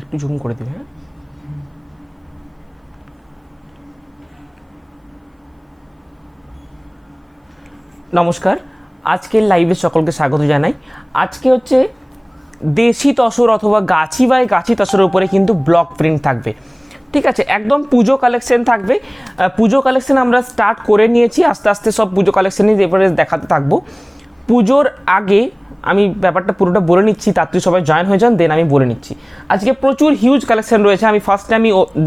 একটু জুম করে দিবে। হ্যাঁ, নমস্কার, আজকের লাইভে সকলকে স্বাগত জানাই। আজকে হচ্ছে দেশি তসর অথবা গাছি বাই গাছি তসরের উপরে কিন্তু ব্লক প্রিন্ট থাকবে। ঠিক আছে, একদম পুজো কালেকশন থাকবে। পুজো কালেকশন আমরা স্টার্ট করে নিয়েছি, আস্তে আস্তে সব পুজো কালেকশনই এবারে দেখাতে থাকবো। পুজোর আগে আমি ব্যাপারটা পুরোটা বলে নিচ্ছি, তাড়াতাড়ি সবাই জয়েন হয়ে যান, দেন আমি বলে নিচ্ছি। আজকে প্রচুর হিউজ কালেকশন রয়েছে। আমি ফার্স্টে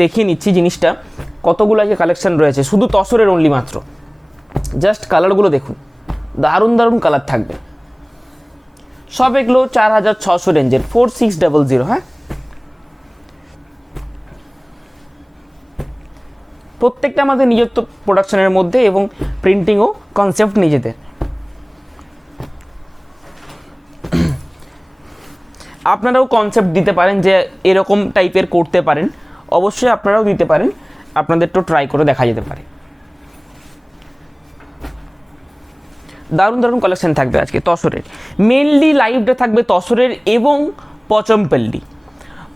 দেখিয়ে নিচ্ছি জিনিসটা কতগুলো আজকে কালেকশন রয়েছে, শুধু তসরের অনলি মাত্র। জাস্ট কালারগুলো দেখুন, দারুণ দারুণ কালার থাকবে সব। এগুলো 4600 রেঞ্জের, 4600। হ্যাঁ, প্রত্যেকটা আমাদের নিজস্ব প্রোডাকশনের মধ্যে এবং প্রিন্টিংও কনসেপ্ট নিজেদের। আপনারাও কনসেপ্ট দিতে পারেন যে এরকম টাইপের করতে পারেন, অবশ্যই আপনারাও দিতে পারেন, আপনাদের তো ট্রাই করে দেখা যেতে পারে। দারুণ দারুণ কালেকশন থাকবে আজকে তসরের। মেনলি লাইভটা থাকবে তসরের এবং পচমপল্লী।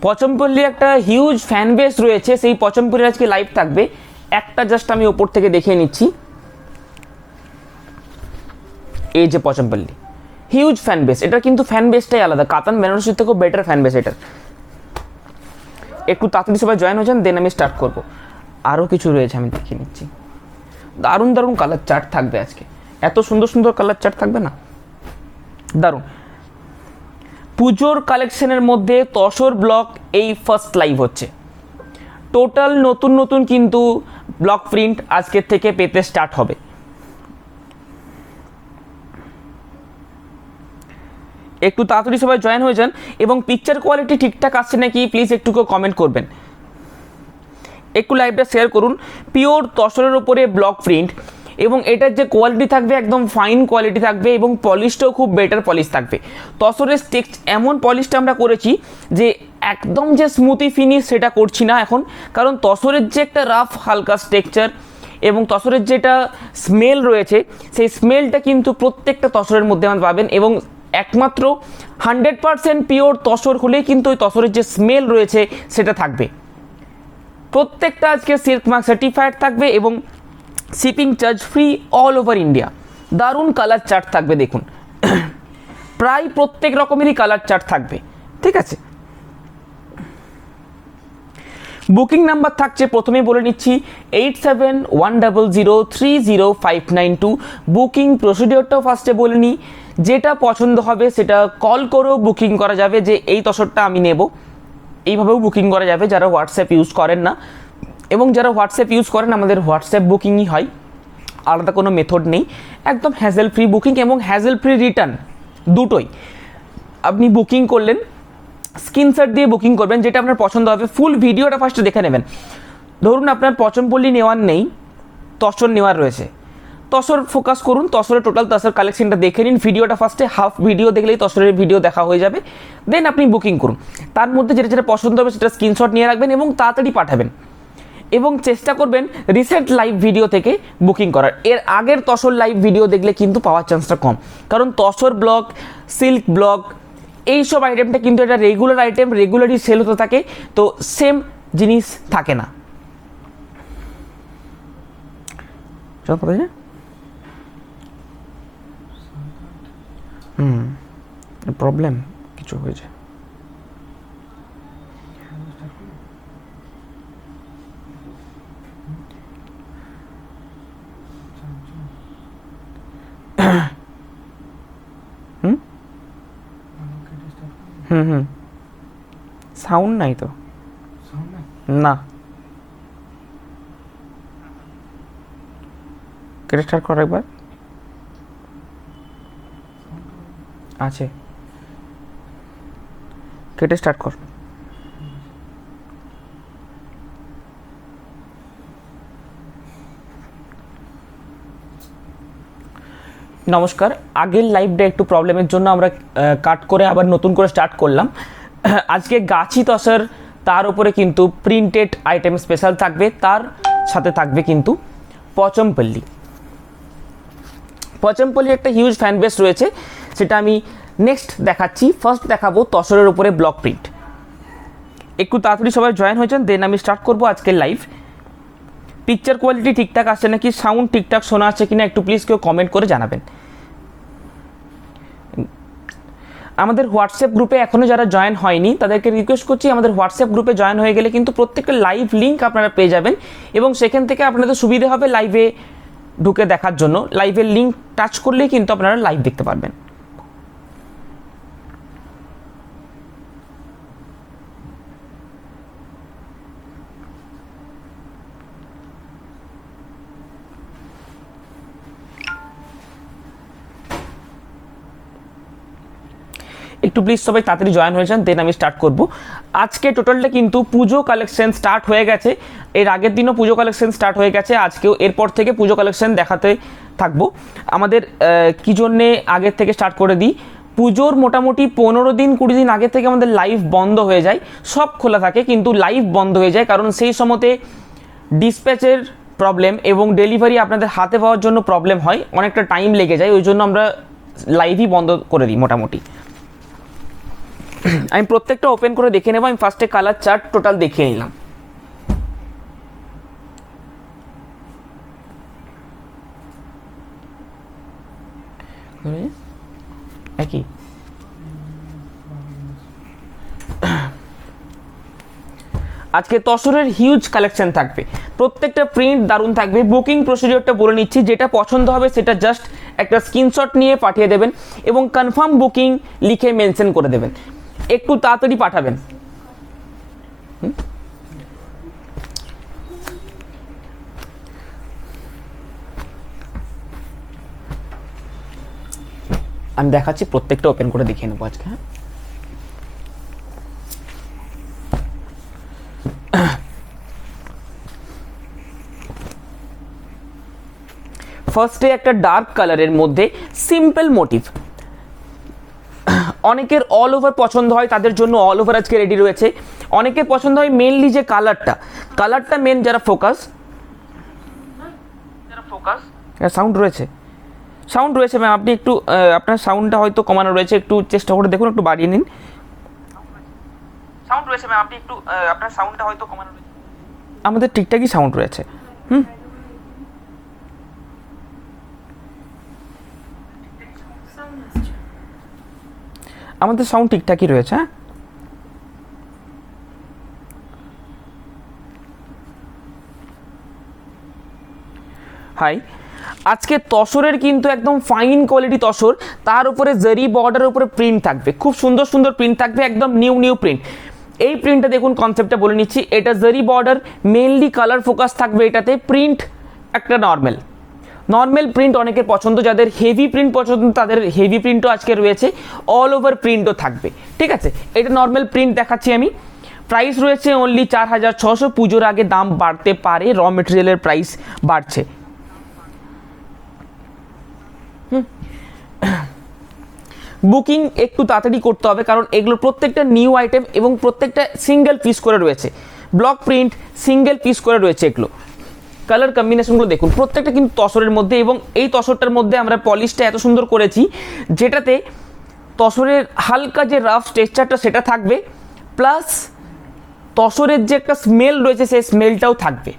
পচমপল্লী একটা হিউজ ফ্যান বেস রয়েছে, সেই পচমপল্লীর আজকে লাইভ থাকবে। একটা জাস্ট আমি ওপর থেকে দেখিয়ে নিচ্ছি, এই যে পচমপল্লী, হিউজ ফ্যান বেস। এটা কিন্তু ফ্যান বেসটাই আলাদা, কাতান বেনারসির থেকেও বেটার ফ্যান বেস এটার। একটু তাড়াতাড়ি সবাই জয়েন হয়ে যান, দেন আমি স্টার্ট করবো। আরও কিছু রয়েছে আমি দেখিয়ে নিচ্ছি। দারুণ দারুণ কালার চার্ট থাকবে আজকে, এত সুন্দর সুন্দর কালার চার্ট থাকবে না, দারুণ। পুজোর কালেকশনের মধ্যে তসর ব্লক এই ফার্স্ট লাইভ হচ্ছে। টোটাল নতুন নতুন কিন্তু ব্লক প্রিন্ট আজকের থেকে পেতে স্টার্ট হবে। একটু তাড়াতাড়ি সবাই জয়েন হয়ে যান, এবং পিকচার কোয়ালিটি ঠিকঠাক আসছে নাকি প্লিজ একটু কমেন্ট করবেন, একটু লাইভটা শেয়ার করুন। পিওর তসরের ওপরে ব্লক প্রিন্ট, এবং এটার যে কোয়ালিটি থাকবে একদম ফাইন কোয়ালিটি থাকবে, এবং পলিশটাও খুব বেটার পলিশ থাকবে। তসরের এমন পলিশটা আমরা করেছি যে একদম যে স্মুথি ফিনিশ সেটা করছি না এখন, কারণ তসরের যে একটা রাফ হালকা স্ট্রাকচার এবং তসরের যেটা স্মেল রয়েছে, সেই স্মেলটা কিন্তু প্রত্যেকটা তসরের মধ্যে আমরা পাবেন। এবং একমাত্র 100% পিওর তসর হলেই কিন্তু ওই তসরের যে স্মেল রয়েছে সেটা থাকবে। প্রত্যেকটা আজকে সিল্ক মার্ক সার্টিফাইড থাকবে এবং shipping charge free all over India. দারুণ কালার চার্ট থাকবে দেখুন, প্রায় প্রত্যেক রকমেরই কালার চার্ট থাকবে। ঠিক আছে, বুকিং নাম্বার থাকছে, প্রথমেই বলে নিচ্ছি, 8710030592। বুকিং প্রসিডিওরটাও ফার্স্টে বলে নিই, যেটা পছন্দ হবে সেটা কল করেও বুকিং করা যাবে, যে এই তসরটা আমি নেব, এইভাবেও বুকিং করা যাবে যারা হোয়াটসঅ্যাপ ইউজ করেন না। এবং যারা হোয়াটসঅ্যাপ ইউজ করেন, আমাদের হোয়াটসঅ্যাপ বুকিংই হয়, আলাদা কোনো মেথড নেই, একদম হ্যাজেল ফ্রি বুকিং এবং হ্যাজেল ফ্রি রিটার্ন দুটোই। আপনি বুকিং করলেন, স্ক্রিনশট দিয়ে বুকিং করবেন, যেটা আপনার পছন্দ হবে। ফুল ভিডিওটা ফার্স্টে দেখে নেবেন। ধরুন আপনার পচমপল্লী নেওয়ার নেই, তসর নেওয়ার রয়েছে, তসর ফোকাস করুন, তসরের টোটাল তসর কালেকশনটা দেখে নিন। ভিডিওটা ফার্স্টে হাফ ভিডিও দেখলেই তসরের ভিডিও দেখা হয়ে যাবে, দেন আপনি বুকিং করুন। তার মধ্যে যেটা যেটা পছন্দ হবে সেটা স্ক্রিনশট নিয়ে রাখবেন এবং তাড়াতাড়ি পাঠাবেন, এবং চেষ্টা করবেন রিসেন্ট লাইভ ভিডিও থেকে বুকিং করার। এর আগের তসর লাইভ ভিডিও দেখলে কিন্তু পাওয়ার চান্সটা কম, কারণ তসর ব্লক, সিল্ক ব্লক, এইসব আইটেমটা কিন্তু এটা রেগুলার আইটেম, রেগুলারই সেল হতে থাকে, তো সেম জিনিস থাকে না। প্রবলেম কিছু হয়েছে, সাউন্ড নাই তো, না কেটে স্টার্ট কর একবার, আছে কেটে স্টার্ট কর। নমস্কার, আগের লাইভটা একটু প্রবলেমের জন্য আমরা কাট করে আবার নতুন করে স্টার্ট করলাম। আজকে গাছি তসর, তার উপরে কিন্তু প্রিন্টেড আইটেম স্পেশাল থাকবে, তার সাথে থাকবে কিন্তু পচমপল্লী। পচমপল্লী একটা হিউজ ফ্যান বেস রয়েছে, সেটা আমি নেক্সট দেখাচ্ছি। ফার্স্ট দেখাবো তসরের উপরে ব্লক প্রিন্ট। একটু তাড়াতাড়ি সবাই জয়েন হয়েছেন, দেন আমি স্টার্ট করবো আজকের লাইভ। পিকচার কোয়ালিটি ঠিকঠাক আসছে নাকি, সাউন্ড ঠিকঠাক শোনা যাচ্ছে কিনা একটু প্লিজ কেউ কমেন্ট করে জানাবেন। আমাদের হোয়াটসঅ্যাপ গ্রুপে এখনও যারা জয়েন হয়নি তাদেরকে রিকোয়েস্ট করছি, আমাদের হোয়াটসঅ্যাপ গ্রুপে জয়েন হয়ে গেলে কিন্তু প্রত্যেকটা লাইভ লিঙ্ক আপনারা পেয়ে যাবেন এবং সেখান থেকে আপনাদের সুবিধা হবে লাইভে ঢুকে দেখার জন্য। লাইভের লিঙ্ক টাচ করলেই কিন্তু আপনারা লাইভ দেখতে পারবেন। একটু প্লিজ সবাই তাড়াতাড়ি জয়েন হয়ে যান, দেন আমি স্টার্ট করব। আজকে টোটালটা কিন্তু পুজো কালেকশন স্টার্ট হয়ে গেছে, এর আগের দিনও পুজো কালেকশন স্টার্ট হয়ে গেছে, আজকেও এরপর থেকে পুজো কালেকশন দেখাতে থাকবো। আমাদের কী জন্যে আগের থেকে স্টার্ট করে দিই, পুজোর মোটামুটি 15 দিন 20 দিন আগে থেকে আমাদের লাইভ বন্ধ হয়ে যায়, সব খোলা থাকে কিন্তু লাইভ বন্ধ হয়ে যায়, কারণ সেই সময়তে ডিসপ্যাচের প্রবলেম এবং ডেলিভারি আপনাদের হাতে পাওয়ার জন্য প্রবলেম হয়, অনেকটা টাইম লেগে যায়, ওই জন্য আমরা লাইভই বন্ধ করে দিই মোটামুটি। আমি প্রত্যেকটা ওপেন করে দেখে নেব। আমি ফার্স্টে কালার চার্ট টোটাল দেখিয়ে নিলাম। একই আজকে তসরের হিউজ কালেকশন থাকবে, প্রত্যেকটা প্রিন্ট দারুণ থাকবে। বুকিং প্রসিডিওরটা বলে নিচ্ছি, যেটা পছন্দ হবে সেটা জাস্ট একটা স্ক্রিনশট নিয়ে পাঠিয়ে দেবেন এবং কনফার্ম বুকিং লিখে মেনশন করে দেবেন, একটু তাড়াতাড়ি পাঠাবেন। আমি দেখাচ্ছি, প্রত্যেকটা ওপেন করে দেখিয়ে নেবো আজকে। হ্যাঁ, ফার্স্টে একটা ডার্ক কালারের মধ্যে সিম্পল মোটিভ, অনেকের অল ওভার পছন্দ হয়, তাদের জন্য অল ওভার আজকে রেডি রয়েছে। অনেকের পছন্দ হয় মেনলি যে কালারটা মেন, যারা ফোকাস সাউন্ড রয়েছে ম্যাম, আপনি একটু আপনার সাউন্ডটা হয়তো কমানো রয়েছে, একটু চেষ্টা করে দেখুন, একটু বাড়িয়ে নিন। সাউন্ড রয়েছে ম্যাম, আপনি একটু আপনার সাউন্ডটা হয়তো কমানো রয়েছে। আমাদের ঠিকঠাকই সাউন্ড রয়েছে। আমাদের সাউন্ড ঠিকঠাকই রয়েছে। হ্যাঁ, হাই, আজকে তসরের কিন্তু একদম ফাইন কোয়ালিটি তসর, তার উপরে জারি বর্ডারের উপরে প্রিন্ট থাকবে, খুব সুন্দর সুন্দর প্রিন্ট থাকবে, একদম নিউ প্রিন্ট। এই প্রিন্টটা দেখুন, কনসেপ্টটা বলে নিচ্ছি, এটা জারি বর্ডার, মেনলি কালার ফোকাস থাকবে এটাতে, প্রিন্ট একটা নর্মাল প্রিন্ট অনেকের পছন্দ, যাদের হেভি প্রিন্ট পছন্দ তাদের হেভি প্রিন্টও আজকে রয়েছে, অল ওভার প্রিন্টও থাকবে। ঠিক আছে, এটা নর্মাল প্রিন্ট দেখাচ্ছি আমি। প্রাইস রয়েছে অনলি 4600। পুজোর আগে দাম বাড়তে পারে, র মেটেরিয়ালের প্রাইস বাড়ছে। বুকিং একটু তাড়াতাড়ি করতে হবে, কারণ এগুলো প্রত্যেকটা নিউ আইটেম এবং প্রত্যেকটা সিঙ্গেল পিস করে রয়েছে, ব্লক প্রিন্ট সিঙ্গেল পিস করে রয়েছে। এগুলো কালার কম্বিনেশনগুলো দেখুন, প্রত্যেকটা কিন্তু তসরের মধ্যে, এবং এই তসরটার মধ্যে আমরা পলিশটা এত সুন্দর করেছি যেটাতে তসরের হালকা যে রাফ টেক্সচারটা সেটা থাকবে, প্লাস তসরের যে একটা স্মেল রয়েছে সেই স্মেলটাও থাকবে।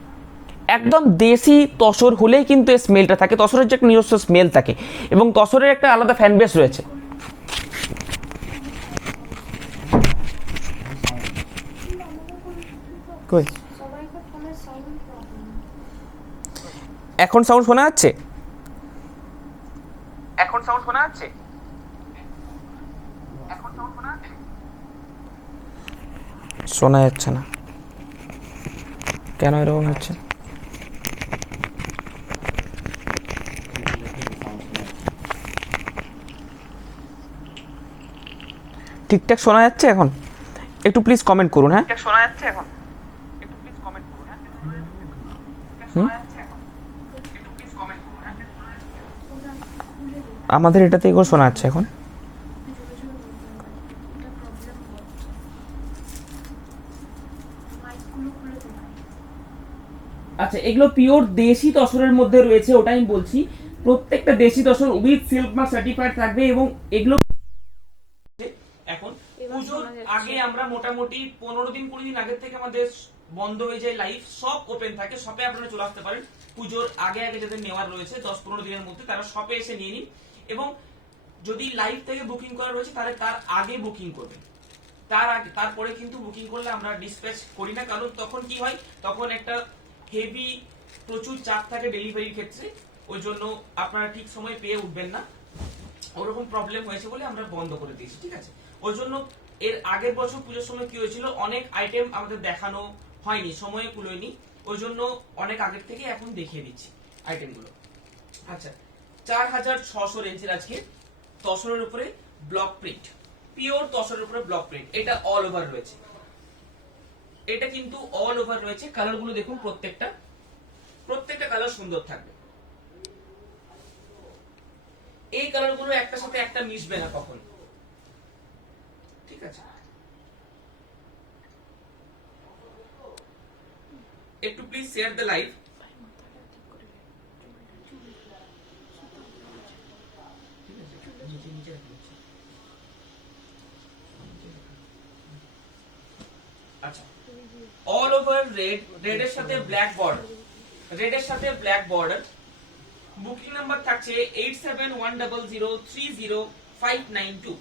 একদম দেশি তসর হলেই কিন্তু এই স্মেলটা থাকে, তসরের যে একটা নিজস্ব স্মেল থাকে এবং তসরের একটা আলাদা ফ্যান বেস রয়েছে। এখন সাউন্ড শোনা যাচ্ছে? শোনা যাচ্ছে না কেন, এরকম হচ্ছে? ঠিকঠাক শোনা যাচ্ছে এখন? একটু প্লিজ কমেন্ট করুন। হ্যাঁ, শোনা যাচ্ছে এখন? একটু প্লিজ কমেন্ট করুন। আমাদের এটাতে এগুলো শোনা যাচ্ছে এখন। আচ্ছা, এগুলো পিওর দেশি তসরের মধ্যে রয়েছে, ওটা আমি বলছি। প্রত্যেকটা দেশি tussar with silk mark certified থাকবে এবং এগুলো এখন পুজোর আগে আমরা মোটামুটি 15 দিন 20 দিন আগে থেকে আমাদের বন্ধ হয়ে যায় লাইভ, সব ওপেন থাকে, শপে আপনারা চলে আসতে পারেন। পুজোর আগে আগে যাদের নেওয়ার রয়েছে 10-15 দিনের মধ্যে তারা শপে এসে নিয়ে নিন, এবং যদি লাইভ থেকে বুকিং করা রয়েছে তাহলে তার আগে বুকিং করবেন। তার আগে তারপরে কিন্তু বুকিং করলে আমরা ডিসপ্যাচ করি না, কারণ তখন কি হয়, তখন একটা হেভি প্রচুর চাপ থাকে ডেলিভারির ক্ষেত্রে, ওই জন্য আপনারা ঠিক সময় পেয়ে উঠবেন না, ওরকম প্রবলেম হয়েছে বলে আমরা বন্ধ করে দিয়েছি, ঠিক আছে। ওই জন্য এর আগের বছর পুজোর সময় কি হয়েছিল, অনেক আইটেম আমাদের দেখানো হয়নি, সময়ে কুলোয়নি, ওই জন্য অনেক আগের থেকে এখন দেখিয়ে দিচ্ছি আইটেমগুলো। আচ্ছা, 4600 রেঞ্জের আজকে তসরের উপরে ব্লক প্রিন্ট, পিওর তসরের উপরে ব্লক প্রিন্ট, এটা অল ওভার রয়েছে, এটা কিন্তু অল ওভার রয়েছে। কালার গুলো দেখুন, প্রত্যেকটা কালার সুন্দর থাকবে। এই কালার গুলো একটার সাথে একটা মিশবে না কখন, ঠিক আছে। একটু প্লিজ শেয়ার দ্য লাইভ। আচ্ছা, অল ওভার রেড, রেডের সাথে ব্ল্যাক বর্ডার, রেডের সাথে ব্ল্যাক বর্ডার। বুকিং নাম্বার থাকছে 8710030592,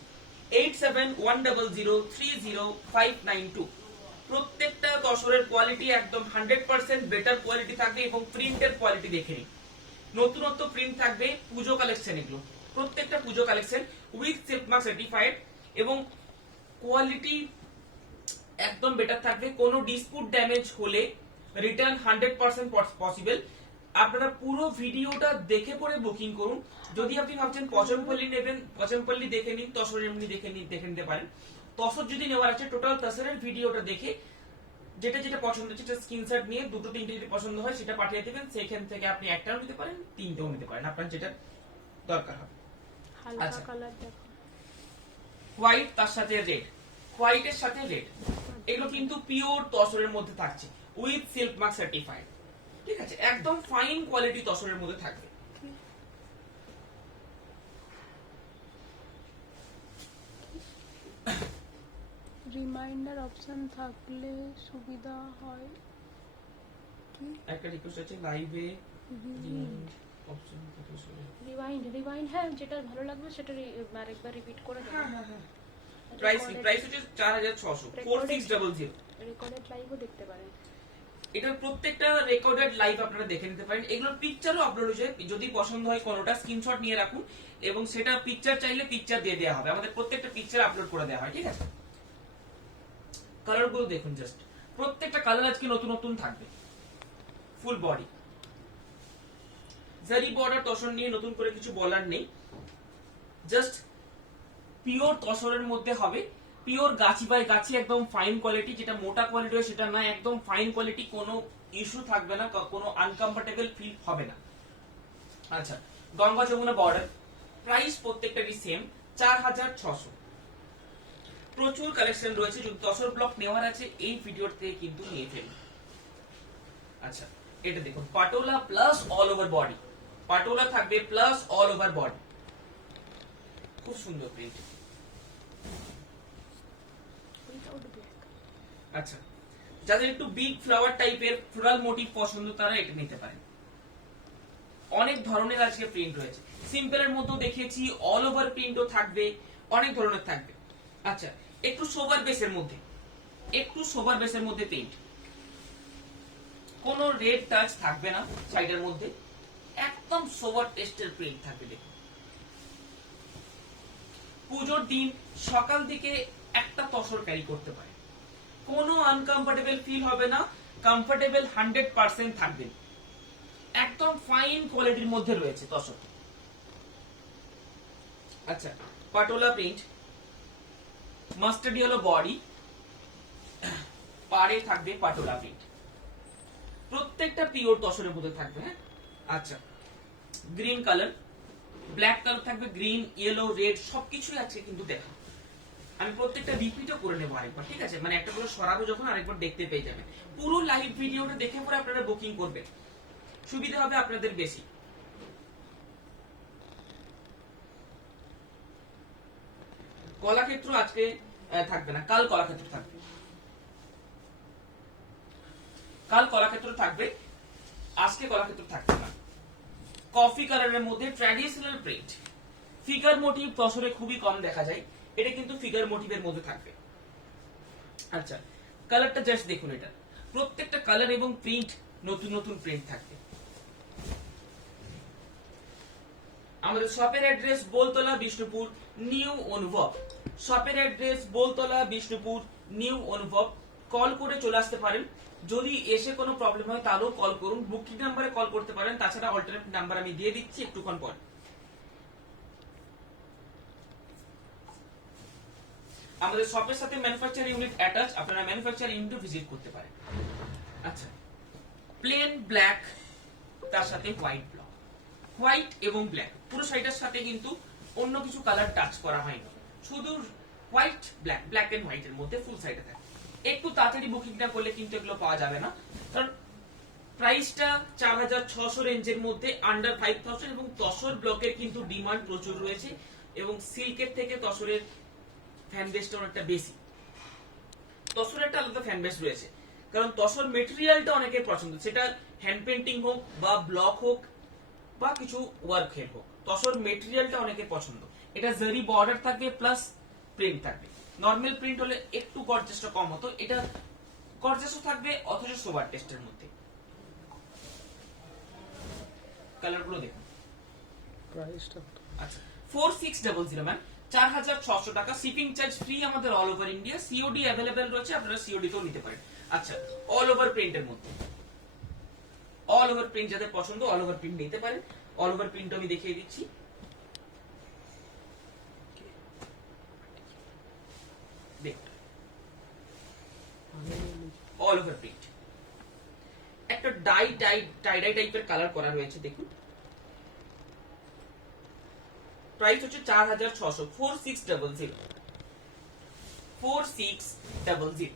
8710030592। প্রত্যেকটা তসরের কোয়ালিটি একদম 100% বেটার কোয়ালিটি থাকবে, এবং প্রিন্টের কোয়ালিটি দেখে নিন, নতুনত্ব প্রিন্ট থাকবে, পুজো কালেকশন এগুলো, প্রত্যেকটা পুজো collection with silk mark certified, এবং কোয়ালিটি একদম বেটার থাকবে। কোনো ডিসপুট ড্যামেজ হলে রিটার্ন 100% পসিবল। আপনারা পুরো ভিডিওটা দেখে পরে বুকিং করুন। যদি আপনি ভাবছেন পচনপল্লী নেবেন, পচনপল্লী দেখে নিন, তসর এমনি দেখে নিতে পারেন। তসর যদি নেওয়ার আছে, টোটাল তসরের ভিডিওটা দেখে যেটা যেটা পছন্দ হচ্ছে সেটা স্ক্রিনশট নিয়ে 2-3টে যদি পছন্দ হয় সেটা পাঠিয়ে দেবেন, সেখান থেকে আপনি একটাও নিতে পারেন, 3টেও নিতে পারেন, আপনার যেটা দরকার হবে। হালকা কালার দেখো, হোয়াইট তার সাথে রেড, হোয়াইটের সাথে রেড, এগুলো কিন্তু পিওর তসরের মধ্যে থাকছে উইথ সিল্ক মার্ক সার্টিফাইড, ঠিক আছে, একদম ফাইন কোয়ালিটি তসরের মধ্যে থাকবে। রিমাইন্ডার অপশন থাকলে সুবিধা হয় কি? একটা রিকোয়েস্ট আছে লাইভে অপশন রিওয়াইন্ড, হ্যাঁ, যেটা ভালো লাগবে সেটা আরেকবার রিপিট করে দেব। হ্যাঁ হ্যাঁ, প্রাইস হচ্ছে 4600, 4600। রেকর্ডেড লাইভও দেখতে পারেন, এটার প্রত্যেকটা রেকর্ডেড লাইভ আপনারা দেখে নিতে পারেন। এগুলোর পিকচারও আপলোড হয়েছে, যদি পছন্দ হয় কোনোটা স্ক্রিনশট নিয়ে রাখুন, এবং সেটা পিকচার চাইলে পিকচার দিয়ে দেওয়া হবে, আমাদের প্রত্যেকটা পিকচার আপলোড করে দেওয়া হয়, ঠিক আছে। কালার গুলো দেখুন, জাস্ট প্রত্যেকটা কালার আজকে নতুন নতুন থাকবে। ফুল বডি জারি বর্ডার তসর নিয়ে নতুন করে কিছু বলার নেই, জাস্ট পিওর তসরের মধ্যে হবে, পিওর গাছি বাই গাছি, একদম ফাইন কোয়ালিটি, যেটা মোটা কোয়ালিটি হয় সেটা না, একদম ফাইন কোয়ালিটি, কোনো ইস্যু থাকবে না, কোনো আনকমফোর্টেবল ফিল হবে না। আচ্ছা, গঙ্গা যমুনা বর্ডার, প্রাইস প্রত্যেকটারই সেম 4600। প্রচুর কালেকশন রয়েছে, যদি তসর ব্লক নেওয়ার আছে এই ভিডিওর থেকে কিন্তু নিয়ে ফেলুন। আচ্ছা, এটা দেখুন, patola plus all over body, patola থাকবে প্লাস অল ওভার বডি, খুব সুন্দর প্রিন্ট। আচ্ছা, যাদের একটু বিগ ফ্লাওয়ার টাইপের ফ্লোরাল মোটিভ পছন্দ তারা এটা নিতে পারেন। অনেক ধরনের আজকে প্রিন্ট রয়েছে, সিম্পলের মতো দেখিয়েছি, অল ওভার প্রিন্টও থাকবে, অনেক ধরনের থাকবে। আচ্ছা, একটু সোবার বেসের মধ্যে, প্রিন্ট, কোনো রেড টাচ থাকবে না সাইডের মধ্যে, একদম সোবার টেস্টের প্রিন্ট থাকবে। দেখুন, পুজোর দিন সকাল থেকে একটা তসর ক্যারি করতে পারে, কোনো আনকমফোর্টেবল ফিল হবে না, কমফোর্টেবল 100% থাকবে, একদম ফাইন কোয়ালিটির মধ্যে রয়েছে তসর। আচ্ছা, patola print, mustard yellow body, পাড়ে থাকবে পাটোলা প্রিন্ট, প্রত্যেকটা পিওর তসরের মধ্যে থাকবে। হ্যাঁ, আচ্ছা, গ্রিন কালার, ব্ল্যাক কালার থাকবে, গ্রিন, ইয়েলো, রেড সবকিছুই আছে কিন্তু দেখা, আমি প্রত্যেকটা রিপিটও করে নেবো আরেকবার, ঠিক আছে, মানে একটা করে সরাবো যখন আরেকবার দেখতে পেয়ে যাবেন। পুরো লাইভ ভিডিওটা দেখে পরে আপনারা বুকিং করবেন, সুবিধা হবে আপনাদের বেশি। কলাক্ষেত্র আজকে থাকবে না, কাল কলাক্ষেত্র থাকবে, কাল কলাক্ষেত্র থাকবে, আজকে কলাক্ষেত্র থাকবে না। কফি কালারের মধ্যে ট্র্যাডিশনাল প্রিন্ট, ফিগার মোটিভ তসরে খুবই কম দেখা যায়, এটা কিন্তু ফিগার মোটিভের মধ্যে থাকবে। আচ্ছা, কালারটা জাস্ট দেখুন, এটা প্রত্যেকটা কালার এবং প্রিন্ট নতুন নতুন প্রিন্ট থাকবে। আমাদের শপের অ্যাড্রেস বোলতলা বিষ্ণুপুর নিউ অনুভব, শপের অ্যাড্রেস বোলতলা বিষ্ণুপুর নিউ অনুভব। কল করে চলে আসতে পারেন, যদি এসে কোনো প্রবলেম হয় তাহলেও কল করুন, বুকিং নাম্বারে কল করতে পারেন, তাছাড়া অল্টারনেট নাম্বার আমি দিয়ে দিচ্ছি একটুক্ষণ পর। আমাদের শপের সাথে ম্যানুফ্যাকচার ইউনিট অ্যাটাচ, আপনারা ম্যানুফ্যাকচার ইউনিটও ভিজিট করতে পারেন। আচ্ছা, প্লেন ব্ল্যাক তার সাথে হোয়াইট ব্লক, হোয়াইট এবং ব্ল্যাক পুরো শাড়িটার সাথে কিন্তু অন্য কিছু কালার টাচ করা হয়নি, শুধু white black, black and white এর মধ্যে ফুল সাইডে থাকে। একটু তাড়াতাড়ি বুকিংটা করলে কিন্তু এগুলো পাওয়া যাবে না, কারণ প্রাইসটা 4600 রেঞ্জের মধ্যে, আন্ডার 5000, এবং তসর ব্লকের কিন্তু ডিমান্ড প্রচুর রয়েছে, এবং সিল্কের থেকে তসরের ফ্যান বেসটা অনেকটা বেশি। তসরের একটা আলাদা ফ্যান বেস রয়েছে, কারণ তসর মেটেরিয়ালটা অনেকের পছন্দ, সেটা হ্যান্ড পেন্টিং হোক বা ব্লক হোক বা কিছু ওয়ার্ক হেড হোক, তসর মেটেরিয়ালটা অনেকের পছন্দ। এটা জারি বর্ডার থাকবে প্লাস প্রিন্ট থাকবে, নর্মাল প্রিন্ট হলে একটু গর্জাসটা কম হতো, এটা গর্জাসও থাকবে অথচ সোবার টেস্টের মধ্যে। কালারগুলো দেখুন, প্রাইসটা আচ্ছা 4600 ম্যাম, 4600 টাকা, শিপিং চার্জ ফ্রি আমাদের all over India, COD available রয়েছে, আপনারা সিওডি তেও নিতে পারেন। আচ্ছা, অল ওভার প্রিন্টের মধ্যে, অল ওভার প্রিন্ট যাদের পছন্দ অল ওভার প্রিন্ট নিতে পারেন। অল ওভার প্রিন্ট আমি দেখিয়ে দিচ্ছি, অল ওভার প্রিন্ট, একটা ডাই টাই টাই টাইপের কালার করা রয়েছে, দেখুন। প্রাইস হচ্ছে 4600, 4600, 4600।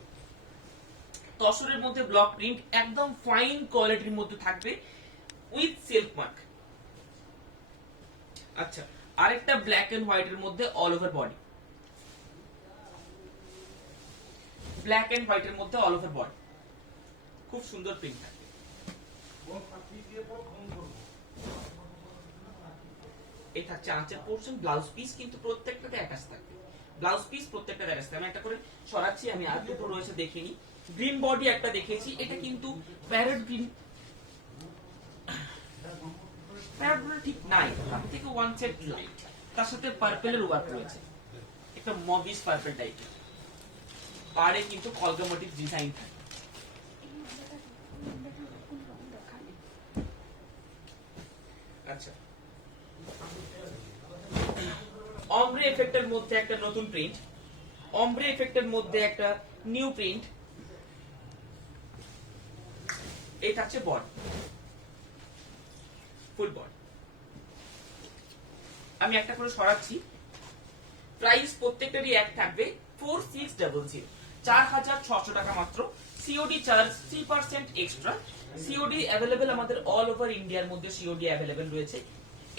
তসরের মধ্যে ব্লক প্রিন্ট একদম ফাইন কোয়ালিটির মধ্যে থাকবে উইথ সিল্ক মার্ক। আচ্ছা, আরেকটা ব্ল্যাক এন্ড হোয়াইট এর মধ্যে all over body, black and white এর মধ্যে অল ওভার বডি, খুব সুন্দর প্রিন্ট থাকবে। এই থাকছে আঁচের পোর্শন, ব্লাউজ পিস কিন্তু প্রত্যেকটাতে অ্যাটাচ থাকবে, ব্লাউজ পিস প্রত্যেকটাতে অ্যাটাচ থাকবে। আমি একটা করে সরাচ্ছি, আমি আর দুটো রয়েছে দেখিনি। গ্রিন বডি একটা দেখেছি, এটা কিন্তু প্যারট গ্রিন, প্যারট ঠিক নাই, তার থেকে ওয়ান সেট লাইট, তার সাথে পার্পেলের ওয়ার্ক রয়েছে, একটা মবিস পার্পল টাইপের, পাড়ে কিন্তু কলকা মোটিভ ডিজাইন থাকে। আচ্ছা, অমব্রে এফেক্টের মধ্যে একটা নতুন প্রিন্ট, অমব্রে এফেক্টের মধ্যে একটা নিউ প্রিন্ট। এই থাকছে বডি, ফুল বডি। আমি একটা করে সরাচ্ছি, প্রাইস প্রত্যেকটারই এক থাকবে 4600, 4600 টাকা মাত্র, COD charge 3% extra. COD available আমাদের অল ওভার ইন্ডিয়ার মধ্যে, সিওডি অ্যাভেলেবেল রয়েছে।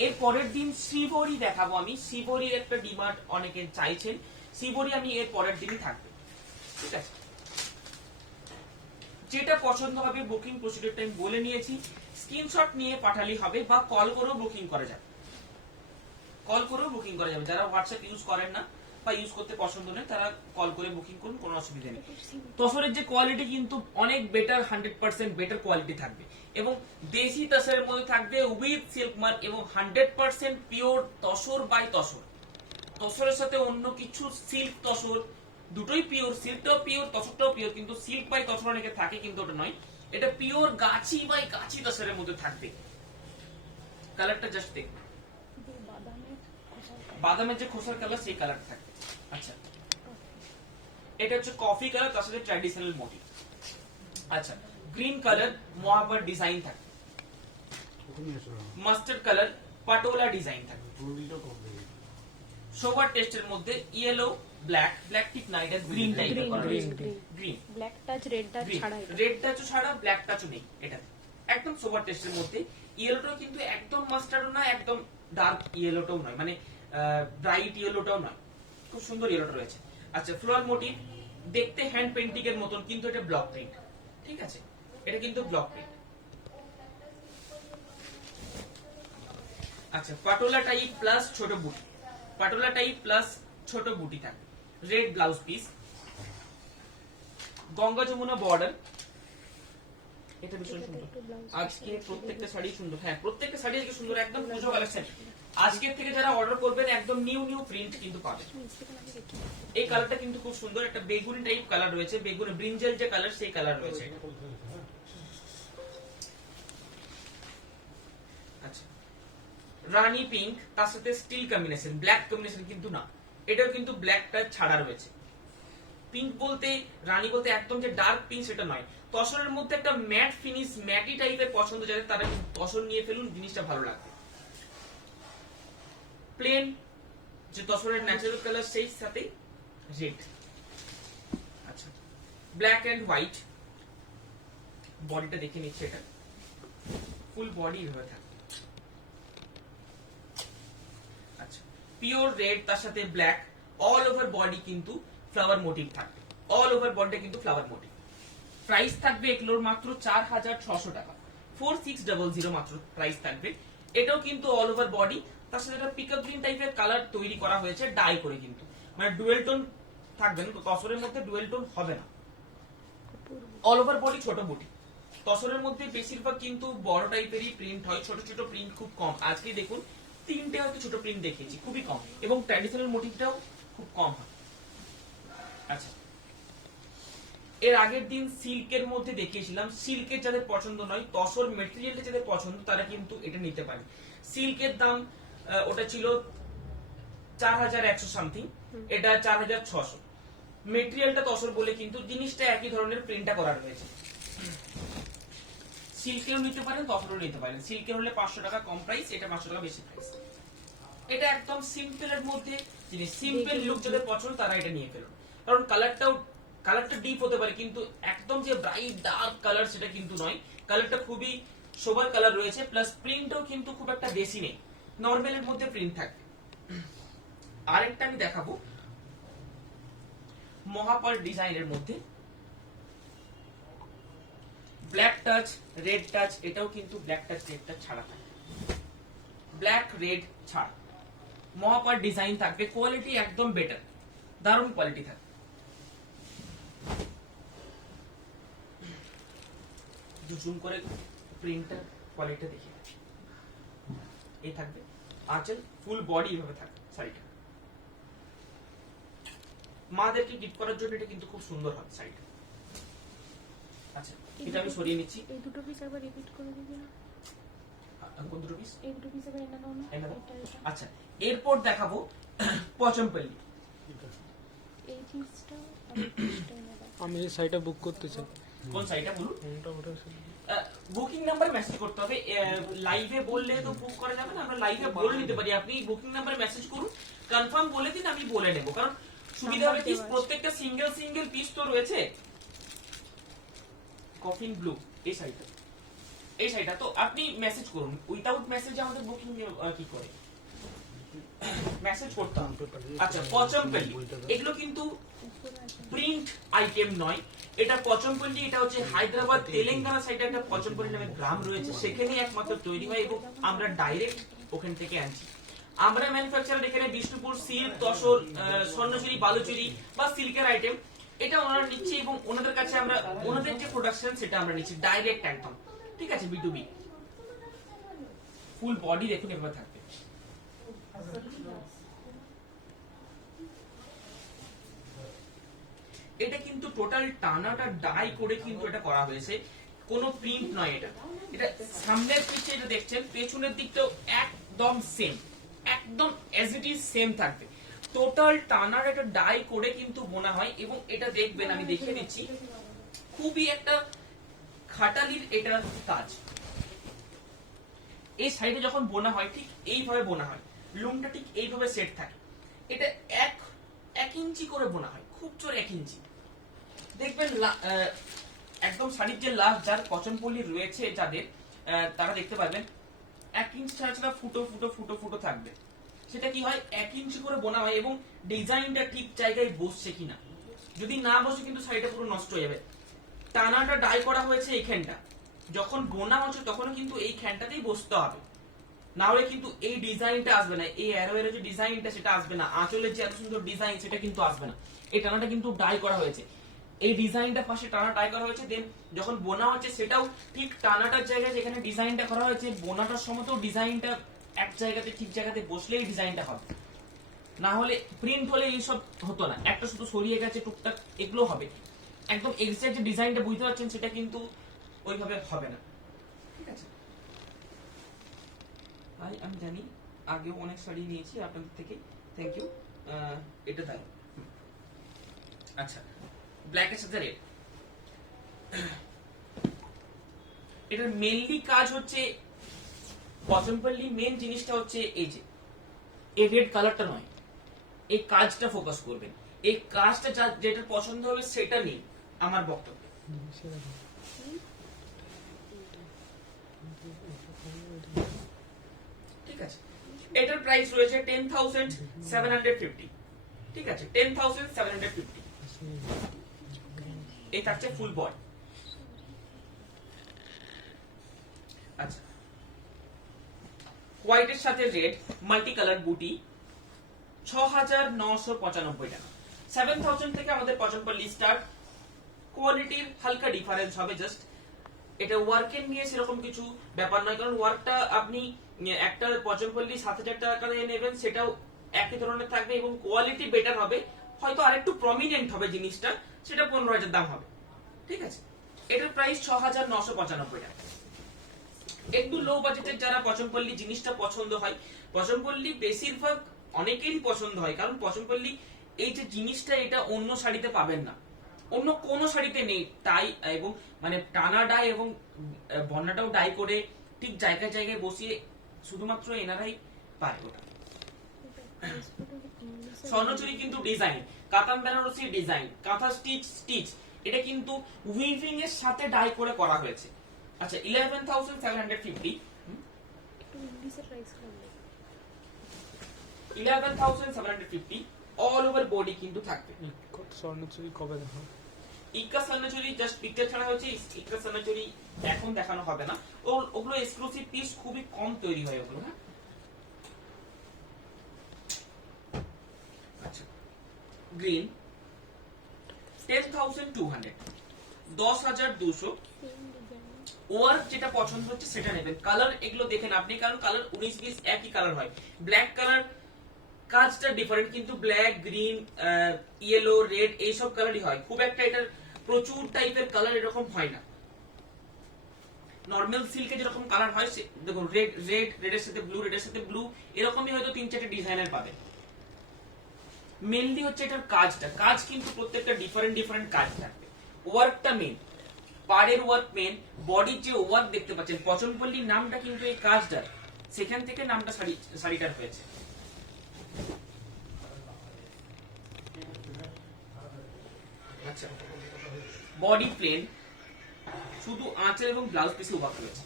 এর পরের দিন শিবরি দেখাবো আমি, শিবরির একটা ডিমান্ড অনেকে চাইছেন, শিবরি আমি এর পরের দিনই থাকবে, ঠিক আছে। যেটা পছন্দ হবে বুকিং প্রসিডিউরটা আমি বলে নিয়েছি, স্ক্রিনশট নিয়ে পাঠালেই হবে, বা কল করেও বুকিং করা যাবে, কল করেও বুকিং করা যাবে। যারা হোয়াটসঅ্যাপ ইউজ করেন না বা ইউজ করতে পছন্দ নেই, তারা কল করে বুকিং করুন, কোনো অসুবিধা নেই। তসরের যে কোয়ালিটি কিন্তু অনেক বেটার, 100% বেটার কোয়ালিটি থাকবে, এবং দেশি তসরের মধ্যে থাকবে উইথ সিল্ক মার্ক, এবং 100% পিওর তসর বাই তসর। তসরের সাথে অন্য কিছু সিল্ক তসর দুটোই পিওর, সিল্কটাও পিওর তসরটাও পিওর, কিন্তু সিল্ক বাই তসর অনেকে থাকে, কিন্তু ওটা নয়, এটা পিওর গাছি বাই গাছি তসরের মধ্যে থাকবে। কালারটা জাস্ট দেখুন, বাদামের যে খোসার কালার সেই কালার থাকবে। আচ্ছা, এটা হচ্ছে কফি কালার, তার সাথে ট্র্যাডিশনাল মোটিভ। আচ্ছা, গ্রিন কালার মহাবার ডিজাইন থাকে, মাস্টার্ড কালার পাটোলা ডিজাইন থাকে, সোবার টেস্টের মধ্যে ইয়েলো ব্ল্যাক, ব্ল্যাক ঠিক না, এটা গ্রিন টাইপের করা রয়েছে, green, black touch red touch ছাড়া, রেড টাচও ছাড়া, ব্ল্যাক টাচও নেই, এটা একদম সোবার টেস্টের মধ্যে। ইয়েলোটাও কিন্তু একদম মাস্টার্ডও না, একদম ডার্ক ইয়েলোটাও নয়, মানে ব্রাইট ইয়েলোটাও নয়, খুব সুন্দর ইয়েলোটা রয়েছে। আচ্ছা, ফ্লোরাল মোটিভ, দেখতে হ্যান্ড পেন্টিং এর মতন, কিন্তু এটা ব্লক প্রিন্ট। ঠিক আছে, এটা কিন্তু ব্লক প্রিন্ট। আচ্ছা, পাটোলা টাইপ প্লাস ছোট বুটি, পাটোলা টাইপ প্লাস ছোট বুটি থাকবে, red blouse piece, Ganga Jamuna border. এটা ভীষণ সুন্দর, আজকে প্রত্যেকটা শাড়ি সুন্দর। হ্যাঁ, প্রত্যেকটা শাড়ি আজকে সুন্দর, একদম পুজো কালেকশন। আজকের থেকে যারা অর্ডার করবেন একদম নিউ প্রিন্ট কিন্তু পাবেন। এই কালারটা কিন্তু খুব সুন্দর, একটা বেগুনি টাইপ কালার রয়েছে, বেগুনি ব্রিঞ্জাল যে কালার সেই কালার রয়েছে। আচ্ছা, রানী পিঙ্ক, তার সাথে স্টিল কম্বিনেশন, ব্ল্যাক কম্বিনেশন কিন্তু না, এটাও কিন্তু ব্ল্যাকটা ছাড়া রয়েছে। পিঙ্ক বলতে, রানী বলতে একদম যে ডার্ক পিঙ্ক সেটা নয়, তসরের মধ্যে একটা ম্যাট ফিনিশ, ম্যাটি টাইপের পছন্দ যাদের, তারা কিন্তু তসর নিয়ে ফেলুন, জিনিসটা ভালো লাগবে। প্লেন যে তসরের ন্যাচারাল কালার সেই সাথে রেড। আচ্ছা, ব্ল্যাক এন্ড হোয়াইট, বডিটা দেখে নিচ্ছে, এটা ফুল বডি হয়ে থাকে। আচ্ছা, পিওর রেড তার সাথে ব্ল্যাক, অল ওভার বডি কিন্তু ফ্লাওয়ার মোটিভ থাকবে, অল ওভার বডিটা কিন্তু ফ্লাওয়ার মোটিভ। প্রাইস থাকবে এগুলোর মাত্র 4600 টাকা, 4600 মাত্র প্রাইস থাকবে। এটাও কিন্তু অল ওভার বডি, তার সাথে একটা পিকআপ গ্রিন টাইপের কালার তৈরি করা হয়েছে ডাই করে, কিন্তু মানে ডুয়েল টোন থাকবে না, তসরের মধ্যে ডুয়েল টোন হবে না। অল ওভার বডি ছোট বুটি, তসরের মধ্যে বেশিরভাগ কিন্তু বড় টাইপেরই প্রিন্ট হয়, ছোট ছোট প্রিন্ট খুব কম। আজকে দেখুন 3টে হয়তো ছোট প্রিন্ট দেখিয়েছি, খুবই কম, এবং ট্র্যাডিশনাল মোটিভটাও খুব কম হয়। আচ্ছা, এর আগের দিন সিল্কের মধ্যে দেখিয়েছিলাম, সিল্কের যাদের পছন্দ নয়, তসর মেটেরিয়ালটা যাদের পছন্দ, তারা কিন্তু এটা নিতে পারে। সিল্কের দাম ওটা ছিল 4100 সামথিং, এটা 4600। মেটেরিয়ালটা তসর বলে কিন্তু জিনিসটা একই ধরনের প্রিন্টটা করা রয়েছে। সিল্কেও নিতে পারেন, তসরও নিতে পারেন। সিল্কের হলে 500 টাকা কম প্রাইস, এটা 500 টাকা বেশি প্রাইস। এটা একদম সিম্পলের মধ্যে জিনিস, সিম্পল লুক যাদের পছন্দ তারা এটা নিয়ে ফেলুন, কারণ কালারটা ডিপ হতে পারে, কিন্তু একদম যে ব্রাইট ডার্ক কালার সেটা কিন্তু নয়। কালারটা খুবই সোবার কালার রয়েছে, প্লাস প্রিন্টও কিন্তু খুব একটা বেশি নেই, নরমালের মধ্যে প্রিন্ট থাকবে। আরেকটা আমি দেখাবো মহাপাল ডিজাইনের মধ্যে, ব্ল্যাক টাচ রেড টাচ, এটাও কিন্তু ব্ল্যাক টাচ রেড টাচ ছাড়া থাকে, ব্ল্যাক রেড ছাড়া মহাপাল ডিজাইন থাকবে। কোয়ালিটি একদম বেটার, দারুণ কোয়ালিটি থাকবে। জুম করে প্রিন্টার কোয়ালিটি দেখিয়ে এই থাকবে। আঁচল ফুল বডি এভাবে থাকবে শাড়িটা, মাদেরকে গিফট করার জন্য এটা কিন্তু খুব সুন্দর হবে শাড়িটা। আচ্ছা, এটা আমি সরিয়ে নিচ্ছি। এই দুটো পিস একবার রিপিট করে দিবি না? কোন দুটো পিস? এই দুটো পিস একবার এনে নাও না। এনে দাও। এটা এটা আচ্ছা, এরপর দেখাবো পচমপল্লি। এই পিসটা আর এই পিসটা এনে দাও। আমি এই সাইটটা বুক করতে চাই। কোন শাড়িটা বলুন? কোনটা ওটা ছিল? বুকিং নাম্বার মেসেজ করতে হবে, লাইভে বললে তো বুক করা যাবে না, আমরা লাইভে বলে নিতে পারি। আপনি বুকিং নাম্বার মেসেজ করুন, কনফার্ম বলে দিন, আমি বলে নেব, কারণ সুবিধা হবে কি, প্রত্যেকটা সিঙ্গেল পিস তো রয়েছে। কফিন ব্লু এই শাড়িটা তো আপনি মেসেজ করুন, উইদাউট মেসেজে আমাদের বুকিং কি করে মেসেজ করতে হবে। আচ্ছা, পচমপল্লি, এগুলো কিন্তু প্রিন্ট আইটেম নয়, এটা পচমপল্লি, এটা হচ্ছে হায়দ্রাবাদ তেলেঙ্গানা সাইডে একটা পচমপল্লি নামে গ্রাম রয়েছে, সেখানে একমাত্র তৈরি হয়, এবং আমরা ডাইরেক্ট ওখান থেকে আনছি। আমরা ম্যানুফ্যাকচারার এখানে বিষ্ণুপুর সিল্ক, তসর, স্বর্ণচুরি, বালুচুরি বা সিল্কের আইটেম এটা ওনারা নিচ্ছে, এবং ওনাদের কাছে আমরা ওনাদের যে প্রোডাকশন সেটা আমরা নিচ্ছি ডাইরেক্ট একদম। ঠিক আছে, B2B। ফুল বডি দেখুন এভাবে থাকবে। এটা কিন্তু টোটাল টানাটা ডাই করে কিন্তু এটা করা হয়েছে, কোনো প্রিন্ট নয়। এটা সামনের পিছে এটা দেখছেন, পেছনের দিকটাও একদম সেম, একদম এজ ইট ইজ সেম থাকবে। টোটাল টানার একটা ডাই করে কিন্তু বোনা হয়, এবং এটা দেখবেন, আমি দেখিয়ে দিচ্ছি, খুবই একটা খাটালির এটা কাজ। এই সাইডে যখন বোনা হয় ঠিক এইভাবে বোনা হয়, লুমটা ঠিক এইভাবে সেট থাকে। এটা এক ইঞ্চি করে বোনা হয়, খুব জোর 1 ইঞ্চি। দেখবেন একদম শাড়ির যে লাস্ট যার পচমপল্লি রয়েছে যাদের, তারা দেখতে পারবেন 1 ইঞ্চি ছাড়া ফুটো ফুটো ফুটো ফুটো থাকবে, সেটা কি হয় 1 ইঞ্চি করে বোনা হয় এবং ডিজাইনটা ঠিক জায়গায় বসছে কিনা। যদি না বসে কিন্তু শাড়িটা পুরো নষ্ট হয়ে যাবে। টানাটা ডাই করা হয়েছে এইখানটা, যখন বোনা হচ্ছে তখন কিন্তু এই খানটাতেই বসতে হবে, না হলে কিন্তু এই ডিজাইনটা আসবে না, এই অ্যারো এর যে ডিজাইনটা সেটা আসবে না, আঁচলের যে এত সুন্দর ডিজাইন সেটা কিন্তু আসবে না। এই টানাটা কিন্তু ডাই করা হয়েছে, এই ডিজাইনটা পাশে টানা ডাই করা হয়েছে, দেন যখন বোনা হচ্ছে সেটাও ঠিক টানাটার জায়গায় যেখানে ডিজাইনটা করা হয়েছে বোনাটার সময়তেও ডিজাইনটা এক জায়গাতে ঠিক জায়গাতে বসলেই ডিজাইনটা হবে, না হলে প্রিন্ট হলে এইসব হতো না, একটা শুধু সরিয়ে গেছে টুকটাক এগুলো হবে। একদম এক্সাক্ট যে ডিজাইনটা বুঝতে পারছেন সেটা কিন্তু ওইভাবে হবে না, ঠিক আছে ভাই? আমি জানি আগেও অনেক শাড়ি নিয়েছি আপনাদের থেকে, থ্যাংক ইউ। এটা তাই। আচ্ছা, ব্ল্যাকের সাথে রেড, এটার মেইনলি কাজ হচ্ছে পছন্দলি মেন জিনিসটা হচ্ছে এই যে এই রেড কালারটা নয়, এই কাজটা ফোকাস করবেন, এই কাজটা যেটা পছন্দ হবে সেটা নেই আমার বক্তব্য, ঠিক আছে? এটার প্রাইস রয়েছে 10,750, ঠিক আছে? 10,750 এই থাকছে ফুল বডি। আচ্ছা, হোয়াইটের সাথে রেড মাল্টি কালার বুটি 6,995 টাকা। 7,000 থেকে আমাদের পছন্দপল্লী স্টার্ট। কোয়ালিটির হালকা ডিফারেন্স হবে, জাস্ট এটা ওয়ার্কের নিয়ে সেরকম কিছু ব্যাপার নয়, কারণ ওয়ার্কটা আপনি একটা পছন্দপল্লী 7,000 টাকা দিয়ে নেবেন সেটাও একই ধরনের থাকবে এবং কোয়ালিটি বেটার হবে, হয়তো আরেকটু প্রমিনেন্ট হবে জিনিসটা, সেটা 15,000 দাম হবে, ঠিক আছে? এটার প্রাইস 6,995 টাকা। একটু লো বাজেটের যারা পছন্দপল্লী জিনিসটা পছন্দ হয়, পছন্দপল্লী বেশিরভাগ অনেকেরই পছন্দ হয়, কারণ পছন্দপল্লী এই যে জিনিসটা এটা অন্য শাড়িতে পাবেন না, অন্য কোন শাড়িতে নেই। টাই এবং মানে টানা ডাই এবং বন্যাটাও ডাই করে ঠিক জায়গায় জায়গায় বসিয়ে শুধুমাত্র এনারাই পারে ওটা। স্বর্ণচুরি কিন্তু ডিজাইন, কাতান বেনারসি ডিজাইন, কাঁথা স্টিচ, এটা কিন্তু উইভিং এর সাথে ডাই করে করা হয়েছে। আচ্ছা, 11,750, 11,750 অল ওভার বডি কিন্তু থাকবে। স্বর্ণচুরি কবে দেখা? ইকা স্বর্ণচুরি জাস্ট পিকচার ছাড়া হয়েছে, ইকা স্বর্ণচুরি এখন দেখানো হবে না, ওগুলো এক্সক্লুসিভ পিস, খুবই কম তৈরি হয় ওগুলো। হ্যাঁ, আচ্ছা, গ্রিন 10,200, 10,200। ওয়ার্ক যেটা পছন্দ হচ্ছে সেটা নেবেন, কালার এগুলো দেখেন আপনি, কারণ কালার 19-20 একই কালার হয়, ব্ল্যাক কালার কাজটা ডিফারেন্ট, কিন্তু ব্ল্যাক, গ্রিন, ইয়েলো, রেড এইসব কালারই হয়, খুব একটা এটার প্রচুর টাইপের কালার এরকম হয় না। নর্মাল সিল্কে যেরকম কালার হয়, দেখুন রেডের সাথে ব্লু, রেডের সাথে ব্লু, এরকমই হয়তো 3-4টে ডিজাইনের পাবেন। মেনলি হচ্ছে এটার কাজটা, কাজ কিন্তু প্রত্যেকটা ডিফারেন্ট কাজ থাকবে, ওয়ার্কটা মেন, পাড়ের ওয়ার্ক মেন, বডির যে ওয়ার্ক দেখতে পাচ্ছেন, পছন্দপল্লীর নামটা কিন্তু এই কাজটার, সেখান থেকে নামটা শাড়িটার হয়েছে। আচ্ছা, বডি প্লেন, শুধু আঁচল এবং ব্লাউজ পিসে ওয়ার্ক রয়েছে,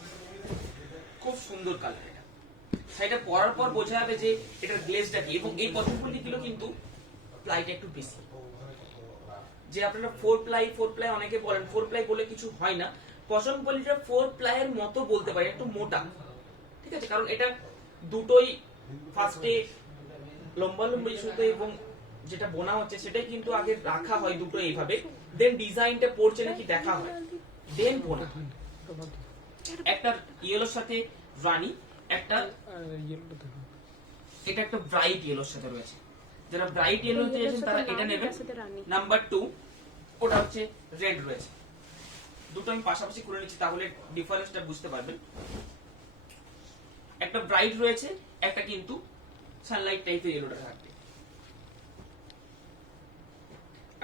খুব সুন্দর কালার। এটা শাড়িটা পরার পর বোঝা যাবে যে এটার গ্লেজটা কি, এবং এই পছন্দপল্লী গুলো কিন্তু প্লাইটা একটু বেশি, যে আপনারা 4 প্লাই অনেকে বলেন, 4 প্লাই বলে কিছু হয় না, পছন্দপল্লীটা 4 প্লাইয়ের মতো বলতে পারি, একটু মোটা, ঠিক আছে? কারণ এটা দুটোই ফার্স্টে লম্বা সুতো এবং যেটা বোনা হচ্ছে সেটাই কিন্তু আগে রাখা হয় দুটো এইভাবে, দেন ডিজাইনটা পড়ছে নাকি দেখা হয়, দেন বোনা। একটা ইয়েলোর সাথে রানী, একটা এটা একটা ব্রাইট ইয়েলোর সাথে রয়েছে, যারা ব্রাইট ইয়েলো চেয়েছেন তারা এটা নেবেন। নাম্বার 2 ওটা হচ্ছে রেড রয়েছে, দুটো আমি পাশাপাশি করে নিচ্ছি তাহলে ডিফারেন্সটা বুঝতে পারবেন। একটা ব্রাইট রয়েছে, একটা কিন্তু সানলাইট টাইপের ইয়েলোটা থাকবে।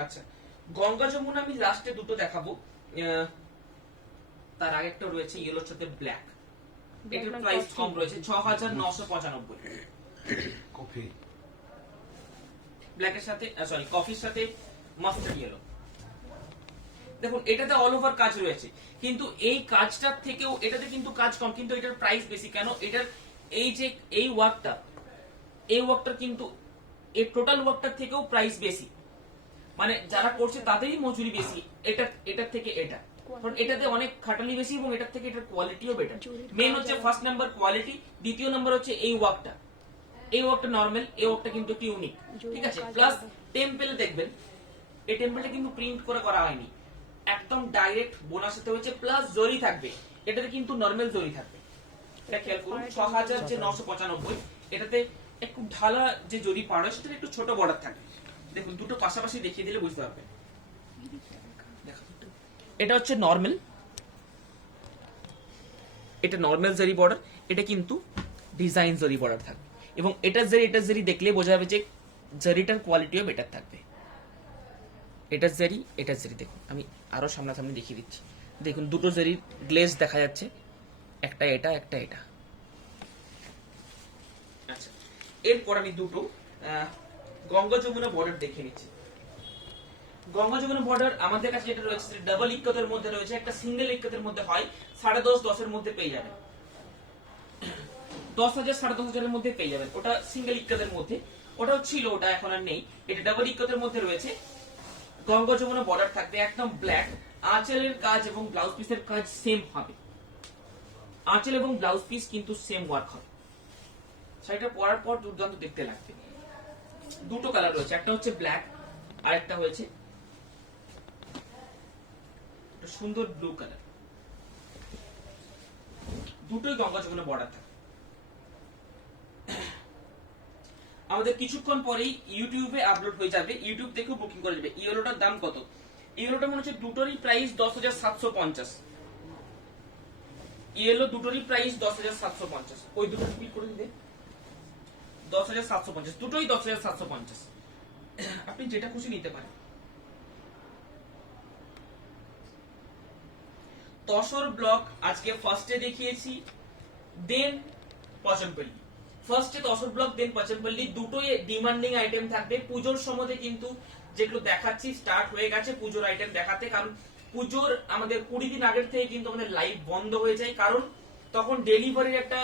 আচ্ছা, গঙ্গা যমুনা আমি লাস্টে দুটো দেখাবো, তার আগে একটা রয়েছে ইয়েলোর সাথে ব্ল্যাক, এটার প্রাইস কম রয়েছে 6,995। কফি ব্ল্যাকের সাথে কফির সাথে মাস্টার্ড ইয়েলো, দেখুন এটাতে অল ওভার কাজ রয়েছে, কিন্তু এই কাজটার থেকেও এটাতে কিন্তু কাজ কম, কিন্তু এটার প্রাইস বেশি। কেন? এটার এই যে এই ওয়ার্কটা এই ওয়ার্কটার কিন্তু এই টোটাল ওয়ার্কটার থেকেও প্রাইস বেশি, মানে যারা করছে তাদেরই মজুরি বেশি এটার থেকে এটা, কারণ এটাতে অনেক খাটালি বেশি এবং এটার থেকে এটার কোয়ালিটিও বেটার। মেন হচ্ছে ফার্স্ট নাম্বার কোয়ালিটি, দ্বিতীয় নাম্বার হচ্ছে এই ওয়ার্কটা নরমাল, এই ওয়ার্কটা কিন্তু একটু ইউনিক, ঠিক আছে। প্লাস টেম্পেল দেখবেন, এই টেম্পেলটা কিন্তু প্রিন্ট করে করা হয়নি, একদম ডাইরেক্ট বোনাস হতে হয়েছে, প্লাস জরি থাকবে, এটাতে কিন্তু নরমাল জরি থাকবে। এটা খেয়াল করুন 6995, এটাতে একটু ঢালা যে জরি পাড়া সেটা একটু ছোট বর্ডার থাকে। দেখুন দুটো পাশাপাশি দেখিয়ে দিলে বুঝতে পারবেন। এটা হচ্ছে নরমাল, এটা নরমাল জরি বর্ডার, এটা কিন্তু ডিজাইন জরি বর্ডার থাকবে, এবং এটার জরি দেখলে বোঝা যাবে যে জরিটার কোয়ালিটিও বেটার থাকবে। এটার জরি দেখুন, আমি আরো সামনাসামনি দেখিয়ে দিচ্ছি। দেখুন দুটো জরির গ্লেজ দেখা যাচ্ছে, একটা এটা একটা এটা। আচ্ছা, এরপর আমি দুটো গঙ্গা যমুনা বর্ডার দেখে নিচ্ছি। গঙ্গা যমুনা বর্ডার আমাদের কাছে যেটা রয়েছে সেটা ডাবল ইক্কতের মধ্যে রয়েছে, একটা সিঙ্গেল ইক্কতের মধ্যে হয় 10.5-10 মধ্যে পেয়ে যাবেন, 10,000 10,500 মধ্যে পেয়ে যাবেন। ওটা সিঙ্গেল ইক্কতের মধ্যে, ওটাও ছিল, ওটা এখন আর নেই। এটা ডাবল ইক্কতের মধ্যে রয়েছে, গঙ্গা যমুনা বর্ডার থাকবে, একদম ব্ল্যাক। আঁচলের কাজ এবং ব্লাউজ পিসের কাজ সেম হবে, আঁচল এবং ব্লাউজ পিস কিন্তু সেম ওয়ার্ক হবে। শাড়িটা পরার পর দুর্দান্ত দেখতে লাগবে। দুটো কালার রয়েছে, একটা হচ্ছে ব্ল্যাক আর একটা হয়েছে সুন্দর ব্লু কালার। দুটোই গঙ্গা যমুনা বর্ডার থাকে। আমাদের কিছুক্ষণ পরেই ইউটিউবে আপলোড হয়ে যাবে, ইউটিউব দেখেও বুকিং করে যাবে। ইয়েলোটার দাম কত? ইয়েলোটা মনে হচ্ছে দুটোরই প্রাইস 10,750। ইয়েলো দুটোরই প্রাইস 10,750। ওই দুটো রিপিট করে দিতে, 10,750, দুটোই 10,750। আপনি যেটা খুশি নিতে পারেন। তসর ব্লক আজকে ফার্স্টে দেখিয়েছি, দেন পচনপল্লী। ফার্স্টে তসর ব্লক, দেন পচনপল্লী, দুটোই ডিমান্ডিং আইটেম থাকবে। পুজোর সময় কিন্তু যেগুলো দেখাচ্ছি স্টার্ট হয়ে গেছে পুজোর আইটেম দেখাতে, কারণ পুজোর আমাদের 20 দিন আগের থেকে কিন্তু আমাদের লাইভ বন্ধ হয়ে যায়, কারণ তখন ডেলিভারির একটা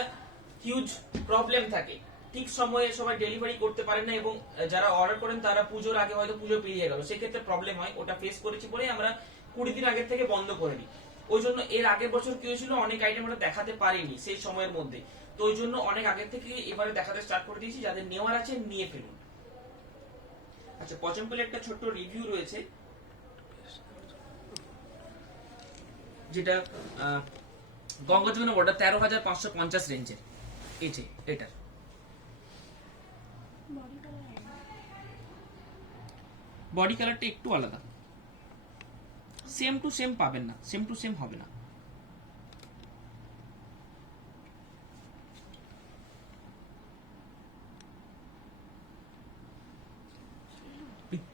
হিউজ প্রবলেম থাকে, ঠিক সময়ে সবাই ডেলিভারি করতে পারেন না, এবং যারা অর্ডার করেন তারা পুজোর আগে হয়তো পুজো পেরিয়ে গেল, সেক্ষেত্রে প্রবলেম হয়। ওটা ফেস করেছি বলে আমরা 20 দিন আগের থেকে বন্ধ করে দিই। ওই জন্য এর আগের বছর কি হয়েছিল, অনেক আইটেম আমরা দেখাতে পারিনি সেই সময়ের মধ্যে, তো ওই জন্য অনেক আগের থেকে এবারে দেখাতে স্টার্ট করে দিয়েছি। যাদের নেওয়ার আছে নিয়ে ফেলুন। আচ্ছা, পচনপল্লী একটা ছোট্ট রিভিউ রয়েছে, যেটা গঙ্গা যমুনা বর্ডার 13,550 রেঞ্জের। এই যে এটার বডি কালারটা একটু আলাদা, সেম টু সেম পাবেন না, সেম টু সেম হবে না।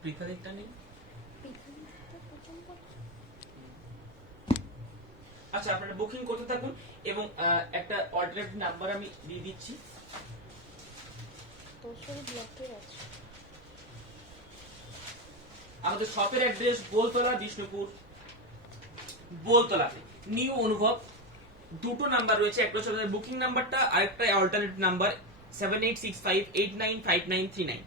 পৃথাদিকটা নেই। আচ্ছা, আপনারা বুকিং করতে থাকুন, এবং একটা অল্টারনেটিভ নাম্বার আমি দিয়ে দিচ্ছি। আমাদের শপের অ্যাড্রেস বোলতলা, বিষ্ণুপুর বোলতলাতে, নিউ অনুভব। দুটো নাম্বার রয়েছে, একটা হচ্ছে আমাদের বুকিং নাম্বারটা, আরেকটা অল্টারনেটিভ নাম্বার 7865895939।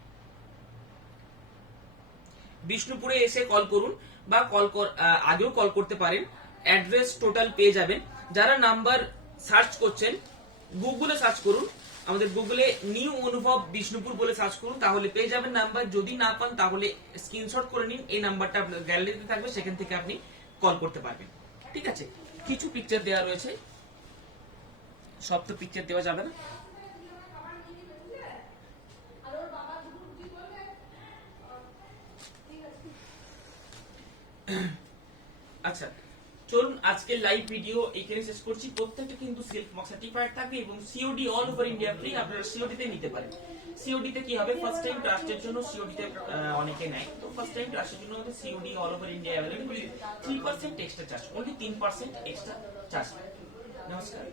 বিষ্ণুপুরে এসে কল করুন, বা আগেও কল করতে পারেন, অ্যাড্রেস টোটাল পেয়ে যাবেন। যারা নাম্বার সার্চ করছেন গুগলে সার্চ করুন, আমাদের গুগলে নিউ অনুভব বিষ্ণুপুর বলে সার্চ করুন, তাহলে পেয়ে যাবেন নাম্বার। যদি না পান তাহলে স্ক্রিনশট করে নিন, এই নাম্বারটা আপনার গ্যালারিতে থাকবে, সেখান থেকে আপনি কল করতে পারবেন। ঠিক আছে, কিছু পিকচার দেওয়া রয়েছে, সব তো পিকচার দেওয়া যাবে না। আচ্ছা, চলুন আজকে লাইভ ভিডিও এখানে শেষ করছি। প্রত্যেকটা কিন্তু সিল্ক মার্ক সার্টিফাইড থাকবে, এবং COD all over India free. আপনারা সিওডি তে নিতে পারেন। সিওডি তে কি হবে, ফার্স্ট টাইম ট্রাস্টের জন্য সিওডি তে অনেকে নেয়, তো ফার্স্ট টাইম ট্রাস্টের জন্য আমাদের COD all over India available, 3% extra charge, only 3% extra charge. নমস্কার।